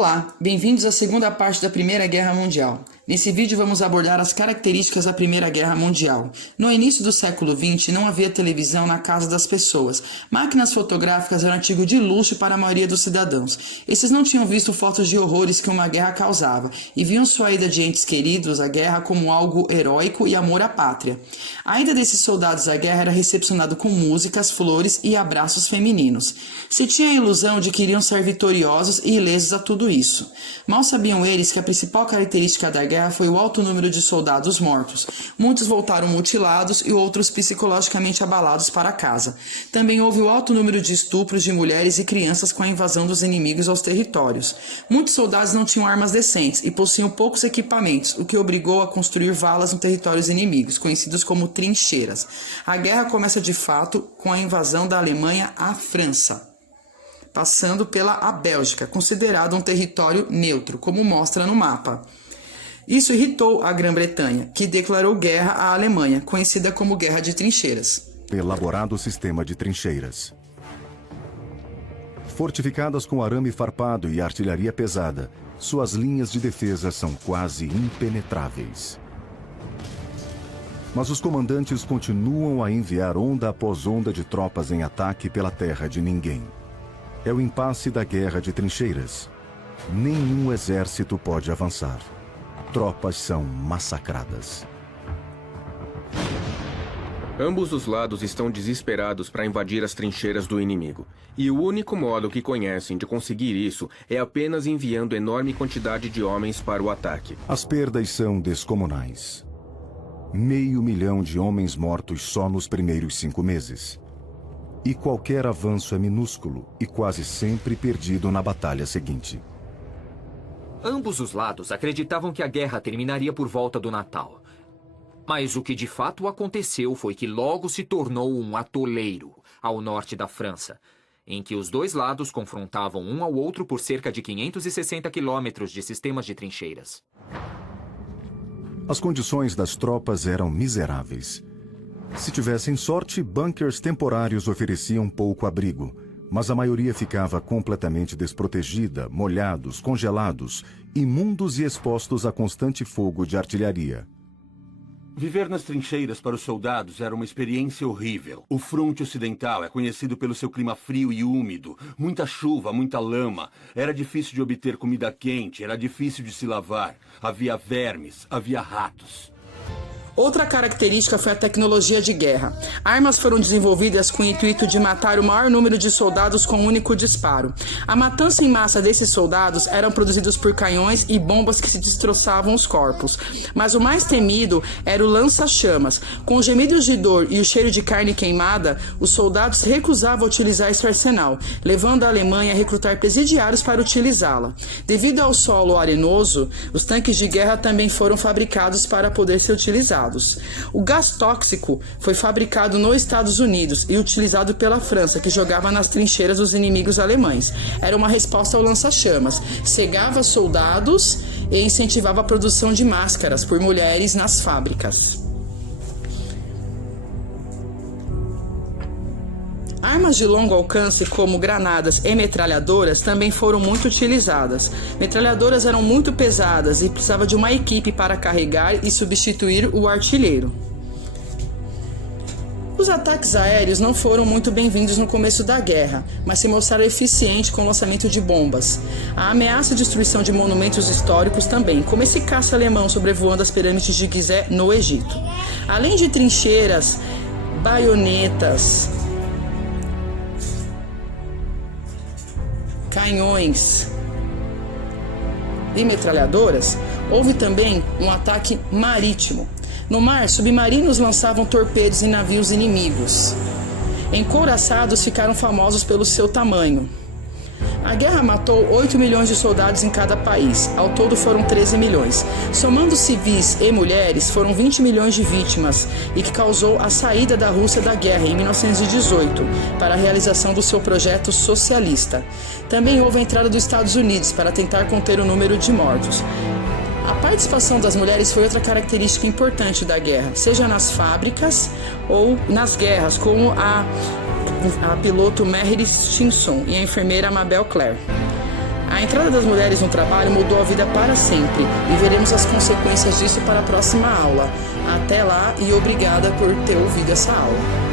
Olá, bem-vindos à segunda parte da Primeira Guerra Mundial. Nesse vídeo vamos abordar as características da Primeira Guerra Mundial. No início do século XX não havia televisão na casa das pessoas. Máquinas fotográficas eram artigo de luxo para a maioria dos cidadãos. Esses não tinham visto fotos de horrores que uma guerra causava e viam sua ida de entes queridos à guerra como algo heróico e amor à pátria. A ida desses soldados à guerra era recepcionado com músicas, flores e abraços femininos. Se tinha a ilusão de que iriam ser vitoriosos e ilesos a tudo isso. Mal sabiam eles que a principal característica da guerra foi o alto número de soldados mortos. Muitos voltaram mutilados e outros psicologicamente abalados para casa. Também houve o alto número de estupros de mulheres e crianças com a invasão dos inimigos aos territórios. Muitos soldados não tinham armas decentes e possuíam poucos equipamentos, o que obrigou a construir valas nos territórios inimigos, conhecidos como trincheiras. A guerra começa de fato com a invasão da Alemanha à França, passando pela Bélgica, considerado um território neutro, como mostra no mapa. Isso irritou a Grã-Bretanha, que declarou guerra à Alemanha, conhecida como Guerra de Trincheiras. Elaborado sistema de trincheiras. Fortificadas com arame farpado e artilharia pesada, suas linhas de defesa são quase impenetráveis. Mas os comandantes continuam a enviar onda após onda de tropas em ataque pela terra de ninguém. É o impasse da Guerra de Trincheiras. Nenhum exército pode avançar. Tropas são massacradas. Ambos os lados estão desesperados para invadir as trincheiras do inimigo. E o único modo que conhecem de conseguir isso é apenas enviando enorme quantidade de homens para o ataque. As perdas são descomunais. 500 mil de homens mortos só nos primeiros 5 meses. E qualquer avanço é minúsculo e quase sempre perdido na batalha seguinte. Ambos os lados acreditavam que a guerra terminaria por volta do Natal. Mas o que de fato aconteceu foi que logo se tornou um atoleiro ao norte da França, em que os dois lados confrontavam um ao outro por cerca de 560 quilômetros de sistemas de trincheiras. As condições das tropas eram miseráveis. Se tivessem sorte, bunkers temporários ofereciam pouco abrigo, mas a maioria ficava completamente desprotegida, molhados, congelados, imundos e expostos a constante fogo de artilharia. Viver nas trincheiras para os soldados era uma experiência horrível. O fronte ocidental é conhecido pelo seu clima frio e úmido, muita chuva, muita lama. Era difícil de obter comida quente, era difícil de se lavar. Havia vermes, havia ratos. Outra característica foi a tecnologia de guerra. Armas foram desenvolvidas com o intuito de matar o maior número de soldados com um único disparo. A matança em massa desses soldados eram produzidos por canhões e bombas que se destroçavam os corpos. Mas o mais temido era o lança-chamas. Com os gemidos de dor e o cheiro de carne queimada, os soldados recusavam utilizar esse arsenal, levando a Alemanha a recrutar presidiários para utilizá-la. Devido ao solo arenoso, os tanques de guerra também foram fabricados para poder ser utilizados. O gás tóxico foi fabricado nos Estados Unidos e utilizado pela França, que jogava nas trincheiras dos inimigos alemães. Era uma resposta ao lança-chamas. Cegava soldados e incentivava a produção de máscaras por mulheres nas fábricas. Armas de longo alcance, como granadas e metralhadoras, também foram muito utilizadas. Metralhadoras eram muito pesadas e precisava de uma equipe para carregar e substituir o artilheiro. Os ataques aéreos não foram muito bem-vindos no começo da guerra, mas se mostraram eficientes com o lançamento de bombas. A ameaça de destruição de monumentos históricos também, como esse caça alemão sobrevoando as pirâmides de Gizé no Egito. Além de trincheiras, baionetas, canhões e metralhadoras, houve também um ataque marítimo. No mar, submarinos lançavam torpedos em navios inimigos. Encouraçados ficaram famosos pelo seu tamanho. A guerra matou 8 milhões de soldados em cada país. Ao todo foram 13 milhões. Somando civis e mulheres, foram 20 milhões de vítimas e que causou a saída da Rússia da guerra em 1918 para a realização do seu projeto socialista. Também houve a entrada dos Estados Unidos para tentar conter o número de mortos. A participação das mulheres foi outra característica importante da guerra, seja nas fábricas ou nas guerras, como a piloto Mary Stimson e a enfermeira Mabel Claire. A entrada das mulheres no trabalho mudou a vida para sempre e veremos as consequências disso para a próxima aula. Até lá e obrigada por ter ouvido essa aula.